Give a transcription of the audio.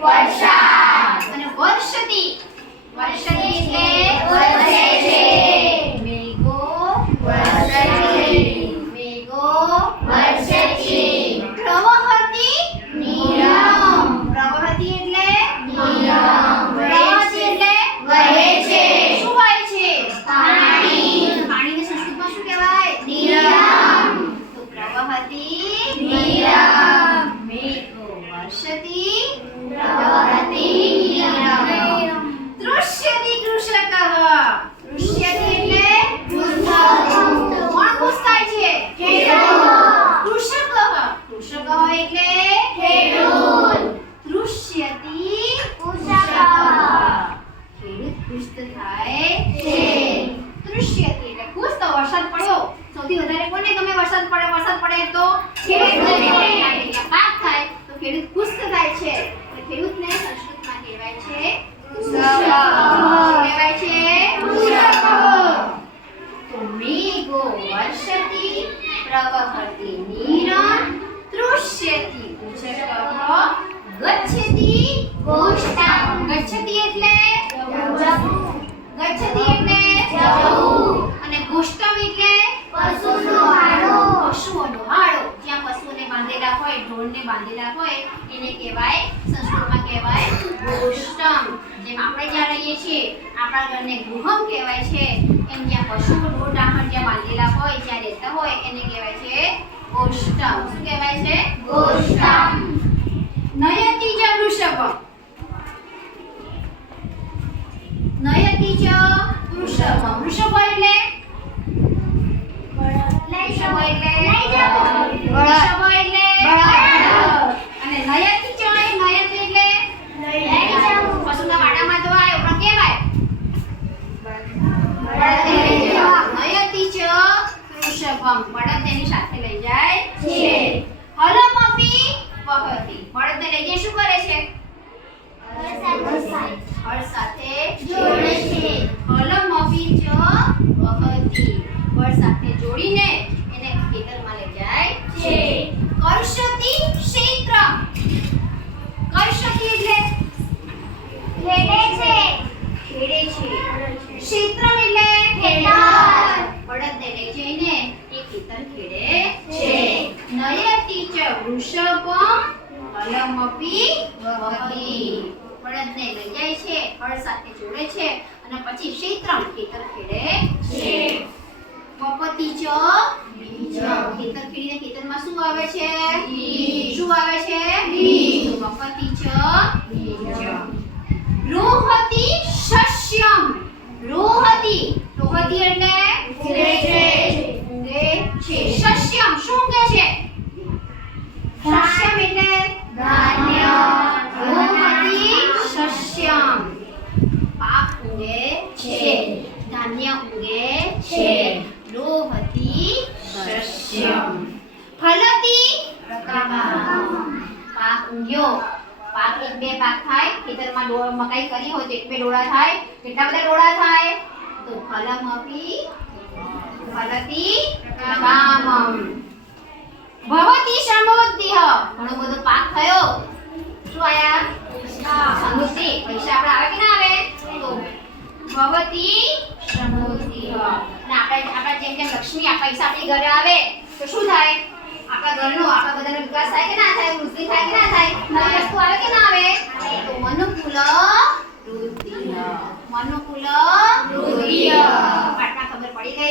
વર્ષા અને વર્ષતી વર્ષતી તો ખુશ થાય છે. બાંધેલા હોય ઢોરને બાંધેલા હોય એને કહેવાય સંસ્કૃતમાં કહેવાય ગોષ્ઠમ જેમ આપણે જ્યાં રહીએ છીએ આપણા ઘરને ગૃહમ કહેવાય છે એમ જ્યાં પશુઓ ઢોર ઢાંખર જ્યાં બાંધેલા હોય જ્યાં રહેતા હોય એને કહેવાય છે ગોષ્ઠમ શું કહેવાય છે ગોષ્ઠમ. નયતિ ચ વૃષભ નયતિ ચ વૃષભ વૃષભ એટલે લઈ વૃષભ એટલે લઈ જાઓ. વૃષભ એટલે બળદ. અને નયતિ ચ નયતિ એટલે લઈ જાઓ. પશુના વાડામાં તો આવ્યો પણ કેવાય બળદ લઈ જાઓ. નયતિ ચ વૃષભમ બળદ તેની સાથે લઈ જાય છે. હલમપી વહતિ બળદને લઈ જઈ શું કરે છે હળ સાથે જોડે છે. હલો મમ્મી જો વહતી બળ સાથે જોડીને એને ખેતરમાં લઈ જાય છે. કર્ષતિ ક્ષેત્રમ કર્ષતિ એટલે ખેડે છે. ખેડે છે ક્ષેત્રમ એટલે ખેતર. બળદને લઈ જઈને એ ખેતર ખેડે છે. નયતિ ચ વૃષભમ હલમપી વહતિ બળદને લઈ જાય છે હળ સાથે જોડે છે અને પછી ક્ષેત્રમ ખેતર ખેડે છે. વપતિ ચ બીજ. ખેતર ખેડીને ખેતરમાં શું આવે છે. શું આવે છે બીજ. તો વપતિ ચ બીજ. રોહતિ શસ્યમ રોહતિ રોહતિ એટલે ઉગે છે. ઊંઘે છે શસ્યમ શું ઊંઘે છે શસ્યમ એટલે ધાન્ય. રોહતિ શસ્યમ પાક ઊંઘે છે ધાન્ય છે શસ્યમ ફલતિ પાક ઉગ્યો પાક એક બે પાક થાય ખેતરમાં ડોળ મકાઈ કરી હોય તો એક બે ડોળા થાય કેટલા બધા ડોળા થાય તો ફલમ અપી ફલતિ કામમ ભવતિ સમૃદ્ધિ ઘણો બધો પાક થયો। શું આયા? સમૃદ્ધિ પૈસા આપણે આવે કે ના આવે? તો ભવતિ જેમ જેમ લક્ષ્મી આ પૈસા આપણી ઘરે આવે તો શું થાય આપણા ઘરનો, આપણા બધાનો વિકાસ થાય કે ના થાય, વૃદ્ધિ થાય કે ના થાય, નવી વસ્તુ